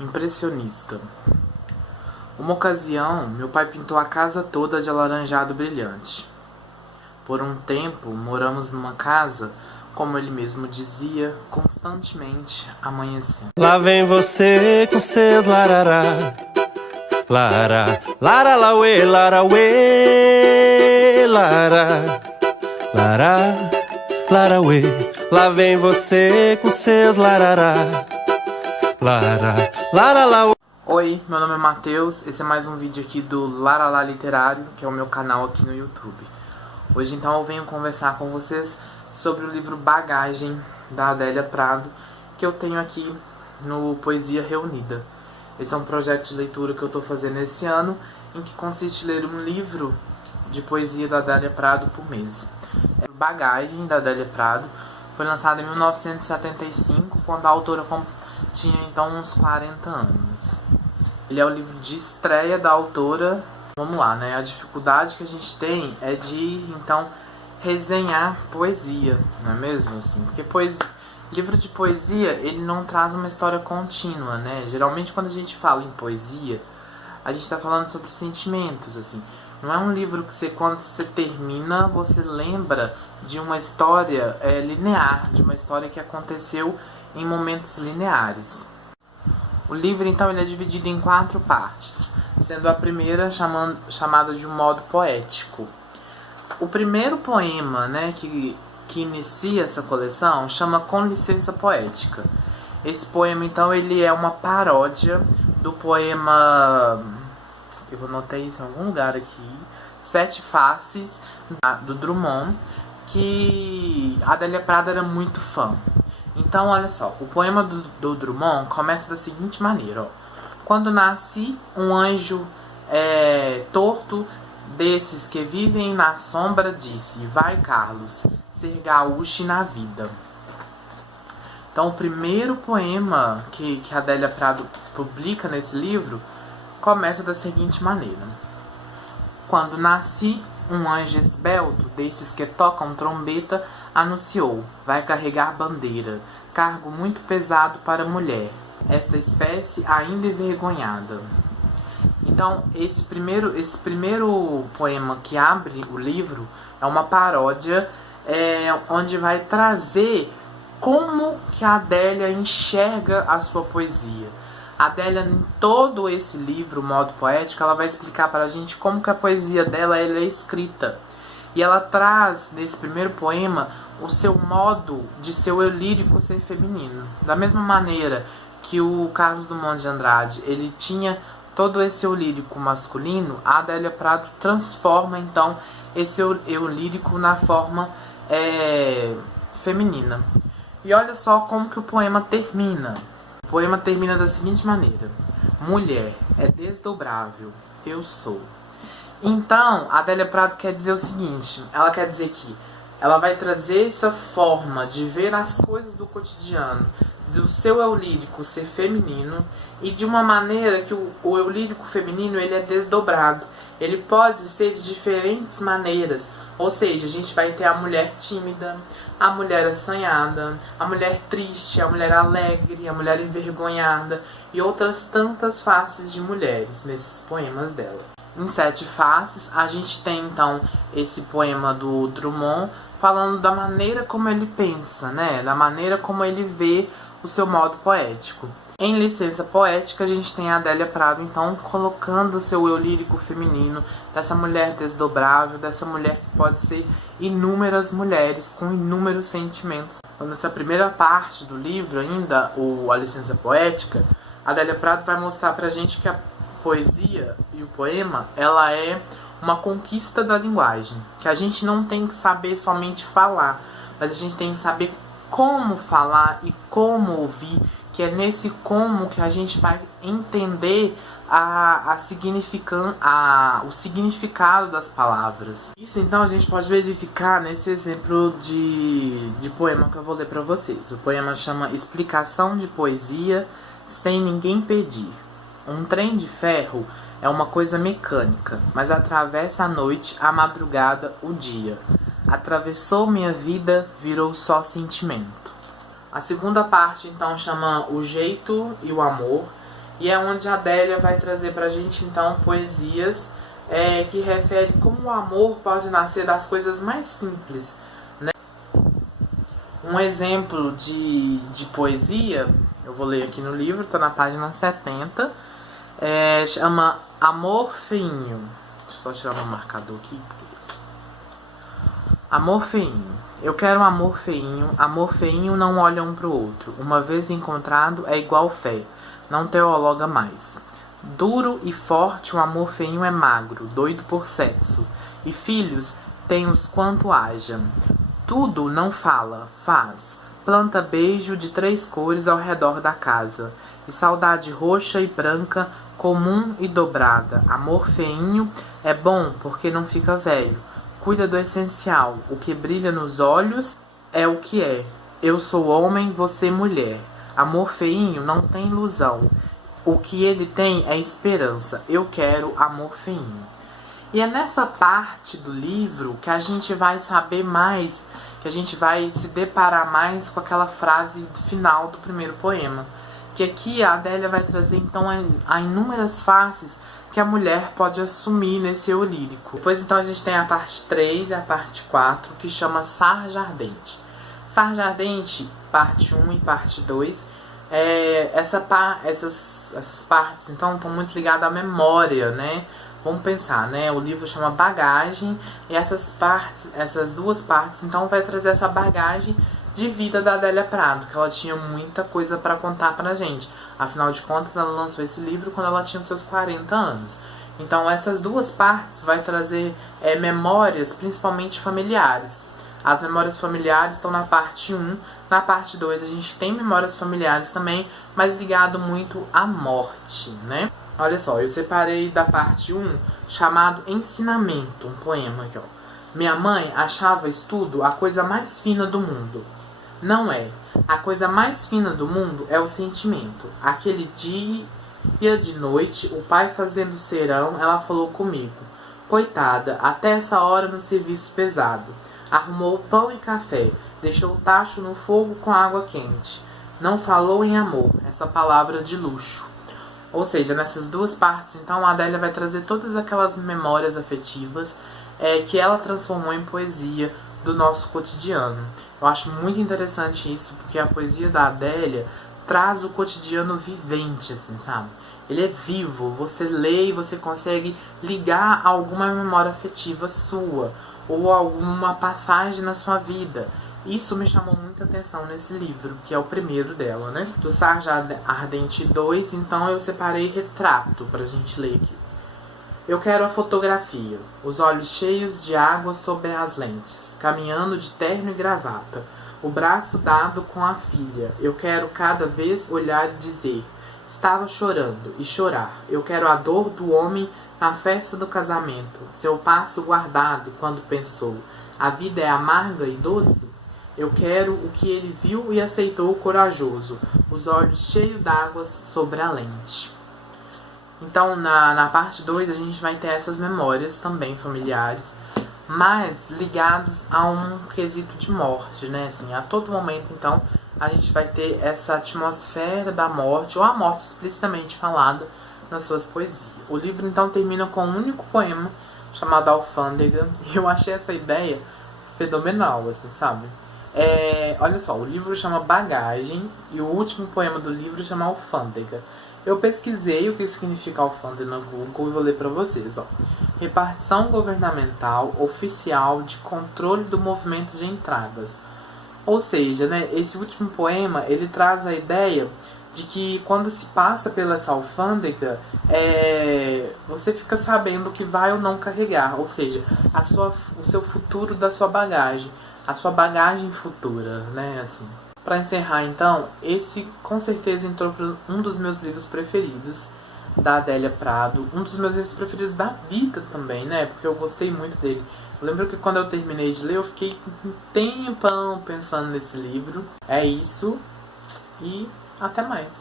Impressionista. Uma ocasião, meu pai pintou a casa toda de alaranjado brilhante. Por um tempo, moramos numa casa, como ele mesmo dizia, constantemente amanhecendo. Lá vem você com seus larará, lara, lara, lauê, lara, uê, lara, lara, lara, uê. Lá vem você com seus larará, lara, lara, lauê. Oi, meu nome é Matheus, esse é mais um vídeo aqui do Laralá Literário, que é o meu canal aqui no YouTube. Hoje então eu venho conversar com vocês sobre o livro Bagagem, da Adélia Prado, que eu tenho aqui no Poesia Reunida. Esse é um projeto de leitura que eu estou fazendo esse ano, em que consiste em ler um livro de poesia da Adélia Prado por mês. Bagagem, da Adélia Prado, foi lançado em 1975, quando a autora tinha então uns 40 anos. Ele é o livro de estreia da autora. Vamos lá, né? A dificuldade que a gente tem é de, então, resenhar poesia, não é mesmo? Assim, porque livro de poesia, ele não traz uma história contínua, né? Geralmente, quando a gente fala em poesia, a gente está falando sobre sentimentos, assim. Não é um livro que quando você termina, você lembra de uma história linear, de uma história que aconteceu em momentos lineares. O livro, então, ele é dividido em 4 partes, sendo a primeira chamada de um modo poético. O primeiro poema, né, que inicia essa coleção chama Com Licença Poética. Esse poema, então, ele é uma paródia do poema, eu anotei isso em algum lugar aqui, Sete Faces, do Drummond, que a Adélia Prado era muito fã. Então, olha só, o poema do Drummond começa da seguinte maneira, ó. Quando nasci, um anjo torto desses que vivem na sombra disse: vai, Carlos, ser gaúcho na vida. Então, o primeiro poema que a Adélia Prado publica nesse livro começa da seguinte maneira: quando nasci, um anjo esbelto desses que tocam trombeta anunciou: vai carregar bandeira, cargo muito pesado para a mulher, esta espécie ainda envergonhada. Então, esse primeiro poema que abre o livro é uma paródia, onde vai trazer como que a Adélia enxerga a sua poesia. A Adélia, em todo esse livro, Modo Poético, ela vai explicar para a gente como que a poesia dela ela é escrita. E ela traz, nesse primeiro poema, o seu modo de seu eu lírico ser feminino. Da mesma maneira que o Carlos Drummond de Andrade, ele tinha todo esse eu lírico masculino, a Adélia Prado transforma, então, esse eu lírico na forma feminina. E olha só como que o poema termina. O poema termina da seguinte maneira: mulher, é desdobrável, eu sou. Então, a Adélia Prado quer dizer o seguinte, ela quer dizer que ela vai trazer essa forma de ver as coisas do cotidiano, do seu eu lírico ser feminino, e de uma maneira que o eu lírico feminino ele é desdobrado. Ele pode ser de diferentes maneiras, ou seja, a gente vai ter a mulher tímida, a mulher assanhada, a mulher triste, a mulher alegre, a mulher envergonhada e outras tantas faces de mulheres nesses poemas dela. Em Sete Faces, a gente tem então esse poema do Drummond falando da maneira como ele pensa, né? Da maneira como ele vê o seu modo poético. Em Licença Poética, a gente tem a Adélia Prado, então, colocando o seu eu lírico feminino, dessa mulher desdobrável, dessa mulher que pode ser inúmeras mulheres, com inúmeros sentimentos. Então, nessa primeira parte do livro, ainda, a Licença Poética, a Adélia Prado vai mostrar pra gente que a poesia e o poema, ela é uma conquista da linguagem. Que a gente não tem que saber somente falar, mas a gente tem que saber como falar e como ouvir, que é nesse como que a gente vai entender o significado das palavras. Isso então a gente pode verificar nesse exemplo de poema que eu vou ler para vocês. O poema chama Explicação de Poesia Sem Ninguém Pedir. Um trem de ferro é uma coisa mecânica, mas atravessa a noite, a madrugada, o dia. Atravessou minha vida, virou só sentimento. A segunda parte, então, chama O Jeito e o Amor. E é onde a Adélia vai trazer pra gente, então, poesias que referem como o amor pode nascer das coisas mais simples, né? Um exemplo de poesia, eu vou ler aqui no livro, tá na página 70, chama Amor Feinho. Deixa eu só tirar meu marcador aqui. Amor feinho. Eu quero um amor feinho. Amor feinho não olha um pro outro. Uma vez encontrado é igual fé. Não teologa mais. Duro e forte, o amor feinho é magro, doido por sexo. E filhos tem os quanto haja. Tudo não fala, faz. Planta beijo de 3 cores ao redor da casa. E saudade roxa e branca, comum e dobrada. Amor feinho é bom porque não fica velho. Cuida do essencial. O que brilha nos olhos é o que é. Eu sou homem, você mulher. Amor feinho não tem ilusão. O que ele tem é esperança. Eu quero amor feinho. E é nessa parte do livro que a gente vai saber mais, que a gente vai se deparar mais com aquela frase final do primeiro poema. Que aqui a Adélia vai trazer então a inúmeras faces que a mulher pode assumir nesse eu lírico. Depois então a gente tem a parte 3 e a parte 4, que chama Sarja Ardente. Sarja Ardente, parte 1 e parte 2, essas partes então estão muito ligadas à memória, né? Vamos pensar, né? O livro chama Bagagem, e essas duas partes então vai trazer essa bagagem de vida da Adélia Prado, que ela tinha muita coisa para contar pra gente. Afinal de contas, ela lançou esse livro quando ela tinha os seus 40 anos. Então essas duas partes vai trazer memórias, principalmente familiares. As memórias familiares estão na parte 1. Na parte 2 a gente tem memórias familiares também, mas ligado muito à morte, né? Olha só, eu separei da parte 1, chamado Ensinamento, um poema aqui, ó. Minha mãe achava estudo a coisa mais fina do mundo. Não é. A coisa mais fina do mundo é o sentimento. Aquele dia de noite, o pai fazendo serão, ela falou comigo. Coitada, até essa hora no serviço pesado. Arrumou pão e café, deixou o tacho no fogo com água quente. Não falou em amor, essa palavra de luxo. Ou seja, nessas duas partes, então, a Adélia vai trazer todas aquelas memórias afetivas que ela transformou em poesia do nosso cotidiano. Eu acho muito interessante isso, porque a poesia da Adélia traz o cotidiano vivente, assim, sabe? Ele é vivo, você lê e você consegue ligar a alguma memória afetiva sua, ou alguma passagem na sua vida. Isso me chamou muita atenção nesse livro, que é o primeiro dela, né? Do Sarja Ardente 2, então eu separei Retrato pra gente ler aqui. Eu quero a fotografia, os olhos cheios de água sob as lentes, caminhando de terno e gravata, o braço dado com a filha. Eu quero cada vez olhar e dizer, estava chorando, e chorar. Eu quero a dor do homem na festa do casamento, seu passo guardado quando pensou, a vida é amarga e doce? Eu quero o que ele viu e aceitou corajoso, os olhos cheios d'água sobre a lente. Então, na parte 2, a gente vai ter essas memórias também familiares, mas ligados a um quesito de morte, né? Assim, a todo momento, então, a gente vai ter essa atmosfera da morte, ou a morte explicitamente falada nas suas poesias. O livro, então, termina com um único poema, chamado Alfândega, e eu achei essa ideia fenomenal, assim, sabe? Olha só, o livro chama Bagagem, e o último poema do livro chama Alfândega. Eu pesquisei o que significa alfândega no Google e vou ler para vocês, ó. Repartição governamental oficial de controle do movimento de entradas. Ou seja, né, esse último poema, ele traz a ideia de que quando se passa pela essa alfândega, você fica sabendo que vai ou não carregar, ou seja, o seu futuro da sua bagagem, a sua bagagem futura, né, assim. Para encerrar, então, esse com certeza entrou para um dos meus livros preferidos da Adélia Prado, um dos meus livros preferidos da vida também, né, porque eu gostei muito dele. Eu lembro que quando eu terminei de ler, eu fiquei um tempão pensando nesse livro. É isso, e até mais.